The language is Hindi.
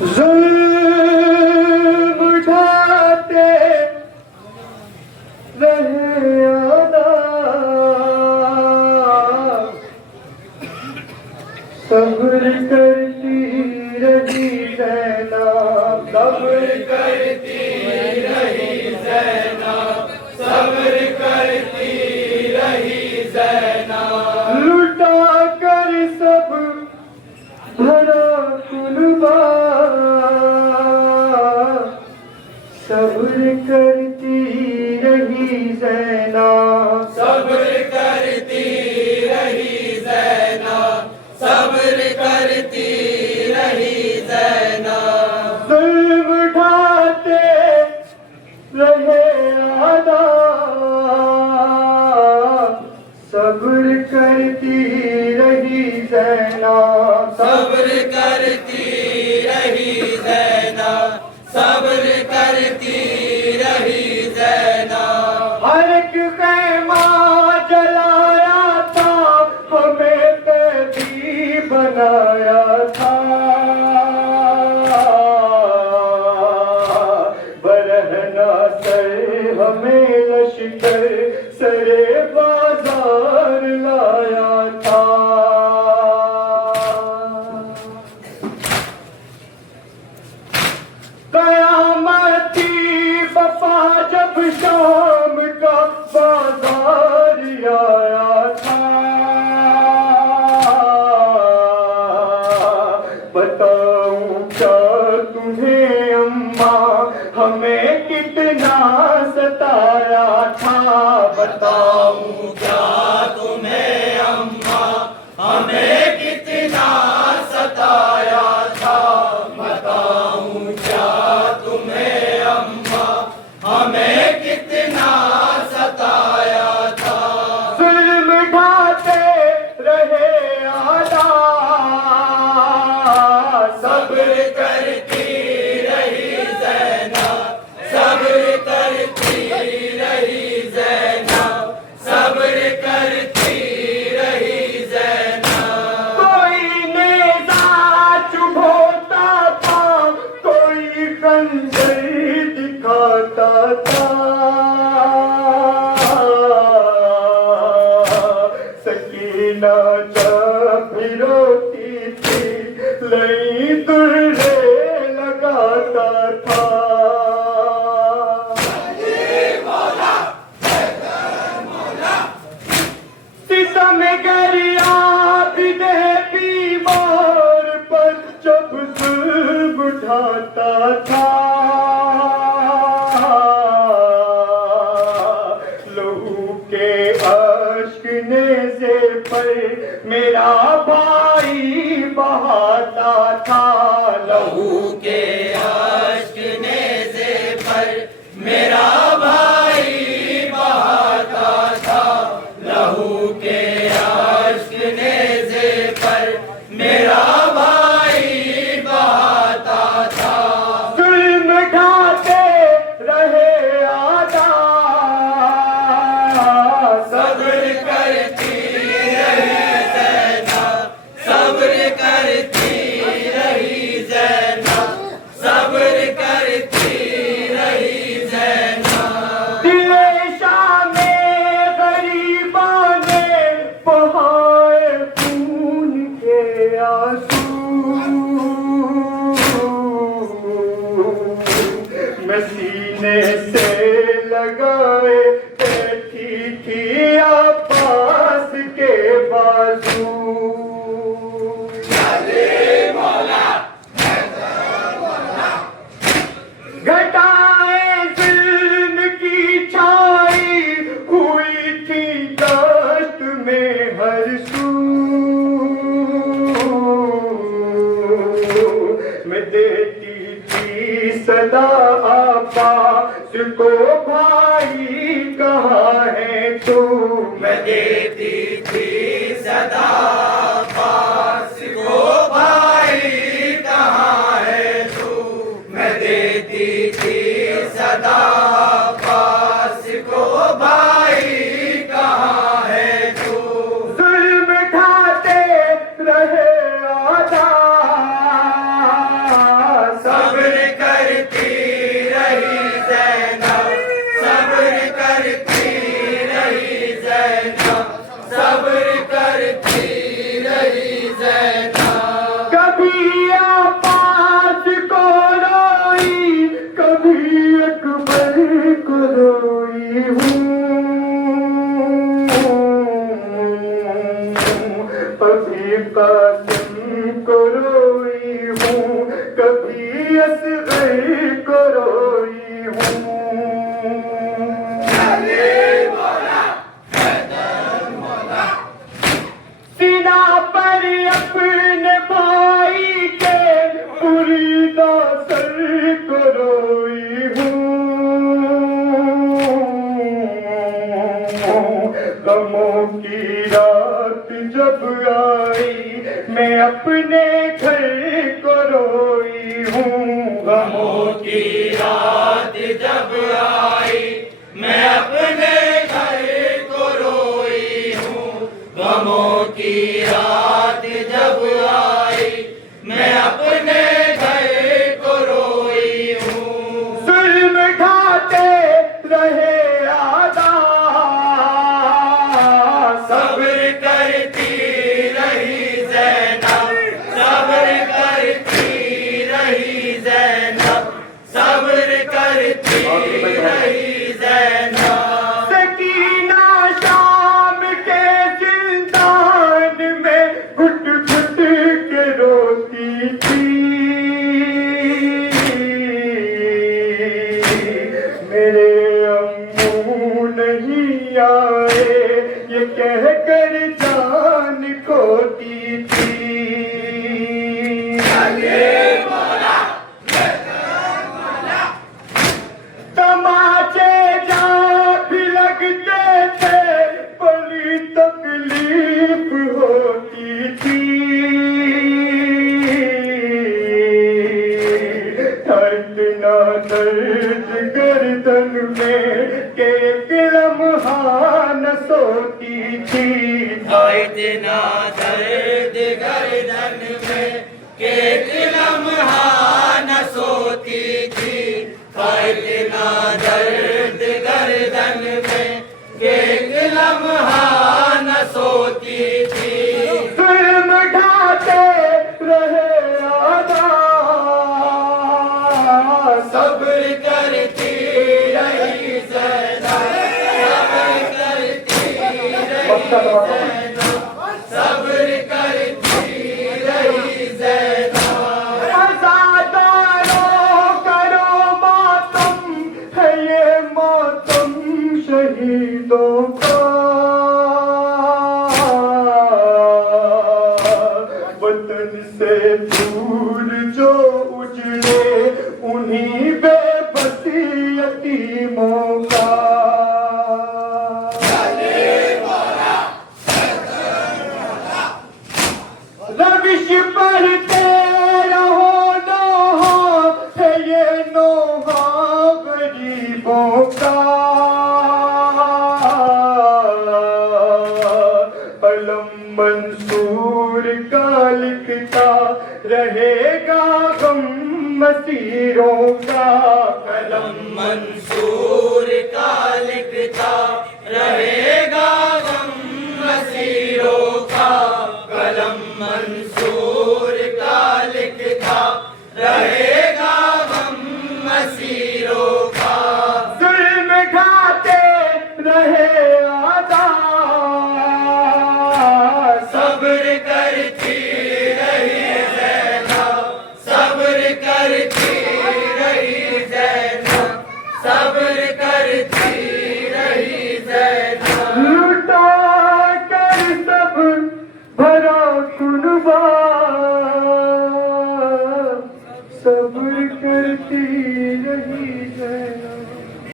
जुल्म उठाते रहे आदा, सब्र करती रही ज़ैनब, सब्र करती रही ज़ैनब, सब्र करती रही ज़ैनब। लुटा कर सब भरा कुर्बा, सब्र करती रही ज़ैनब, सब्र करती रही ज़ैनब, सब्र करती रही ज़ैनब। जुल्म उठाते रहे आदा, सब्र करती रही ज़ैनब, सब्र करती रही ज़ैनब, सब्र करती रही ज़ैनब। हर एक ख़ैमा जलाया था, हमें कैदी बनाया था, बरहना सर हमें लश्कर सरे बाजार लाया था। कयामती वफा जब शाम का बाजार आया था, बताऊं क्या तुम्हें अम्मा हमें कितना सताया था, बताऊं क्या तुम्हें अम्मा हमें कितना सताया था, बताऊं क्या तुम्हें अम्मा हमें कितना सताया था। जुल्म ढाते रहे आदा, सब्र करती रही ज़ैनब, सब्र करती रही ज़ैनब, सब्र करती रही ज़ैनब। कोई नेज़ा चुभोता था, कोई खंजर दिखाता था, सकीना जब रोती थी लई दुर्रे लगाता था। सितम गरिया भी दे बीमार पर जब जुल्म उठाता था, लहू के अश्क नेज़े पर मेरा भाई बहाता था, लहू के अश्क नेज़े पर मेरा भाई बहाता था, लहू के अश्क नेज़े पर मेरा भाई बहाता था। जुल्म ढाते रहे आदा, सब्र करती रही ज़ैनब, सब्र करती रही ज़ैनब, सब्र करती रही ज़ैनब। दिले शामे गरीबा ने बहाए खून के आंसू, मैं सीने से लगाए बैठी थी आपास के बाजू। घटाए जुल्म की छाई हुई थी दस्त में हर सू, मैं देती थी सदा आपास को भाई कहाँ है तू, मैं देती थी सदा आपास को भाई कहाँ है तू, मैं देती थी सदा आपास को भाई कहाँ है तू। जुल्म ढाते रहे आदा, गमों की रात जब आई मैं अपने घर को रोई हूँ। गमों की रात जब आई मैं अपने घर को रोई हूँ। जुल्म ढाते रहे आदा सब्र करती रही ज़ैनब, सब्र करती रही ज़ैनब, सब्र करती रही ज़ैनब। सकीना शाम के जिंदान में घुट घुट के रोती थी। मेरे अम्मू नहीं आए ये कहकर जान खोती थी। तमाचे जहाँ भी लगते थे बड़ी तकलीफ होती थी। इतना दर्द गर्दन में के एक लम्हा न सोती थी। इतना दर्द गर्दन में के एक लम्हा न सोती थी। इतना दर्द गर्दन में के एक लम्हा न सोती थी। जुल्म ढाते रहे आदा सब्र करती रही ज़ैनब, सब्र करती रही ज़ैनब, सब्र करती रही ज़ैनब। आज़ादारों करो मातम है ये मातम शहीदों का। वतन से दूर जो उजड़े उन्हीं बेबस यतीमों का। रविश पढ़ते रहो नोहा है ये नोहा गरीबों का। कलम मंसूर का लिखता रहेगा गम मसीरों का। कलम मंसूर का लिखता रहेगा गम मसीरों का। कलम मंसूर का लिखता रहे